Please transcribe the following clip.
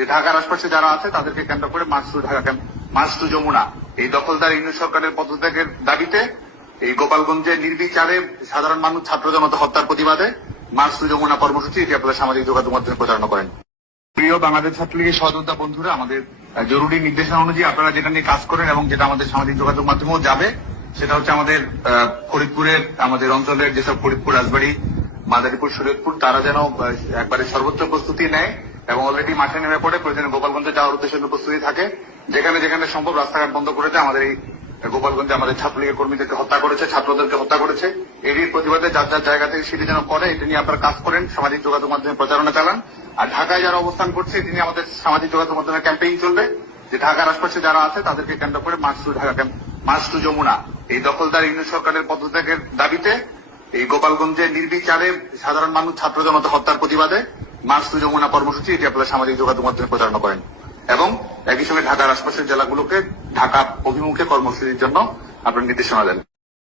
যে ঢাকার আশপাশে যারা আছে তাদেরকে কেন্দ্র করে march to Dhaka march to Jamuna এই দখলদার ইউনিয়ন সরকারের পদত্যাগের দাবিতে এই গোপালগঞ্জে নির্বিচারে সাধারণ মানুষ ছাত্র জনতা হত্যার প্রতিবাদে মার্চ টু যমুনা কর্মসূচি এটি আপনাদের সামাজিক যোগাযোগ মাধ্যমে প্রচারণা করেন প্রিয় বাংলাদেশ ছাত্রলীগের সহযোদ্ধা বন্ধুরা আমাদের জরুরি নির্দেশনা অনুযায়ী আপনারা যেটা নিয়ে কাজ করেন এবং যেটা আমাদের সামাজিক যোগাযোগ মাধ্যমেও যাবে সেটা হচ্ছে আমাদের ফরিদপুরের আমাদের অঞ্চলের যেসব ফরিদপুর রাজবাড়ি মাদারীপুর শরীয়তপুর তারা যেন একবারে সর্বোচ্চ প্রস্তুতি নেয় এবং অলরেডি মাঠে নেমে পড়ে প্রয়োজনে গোপালগঞ্জে যাওয়ার উদ্দেশ্যে প্রস্তুতি থাকে যেখানে যেখানে সম্ভব রাস্তাঘাট বন্ধ করেছে আমাদের এই গোপালগঞ্জে আমাদের ছাত্রলীগের কর্মীদেরকে হত্যা করেছে ছাত্রদেরকে হত্যা করেছে এটির প্রতিবাদে যার যার জায়গা থেকে সেটি যেন করে এটি নিয়ে আপনারা কাজ করেন সামাজিক যোগাযোগ মাধ্যমে প্রচারণা চালান আর ঢাকায় যারা অবস্থান করছে এটি নিয়ে আমাদের সামাজিক যোগাযোগ মাধ্যমে ক্যাম্পেইন চলবে যে ঢাকার আশপাশে যারা আছে তাদেরকে কেন্দ্র করে march to Dhaka camp march to Jamuna এই দখলদার ইউনিয়ন সরকারের পদত্যাগের দাবিতে এই গোপালগঞ্জে নির্বিচারে সাধারণ মানুষ ছাত্র জনতা হত্যার প্রতিবাদে মার্চ টু যমুনা কর্মসূচি এটি আপনারা সামাজিক যোগাযোগ মাধ্যমে প্রচারণা করেন এবং একই সঙ্গে ঢাকার আশপাশের জেলাগুলোকে ঢাকা অভিমুখে কর্মসূচির জন্য আপনার নির্দেশনা দেন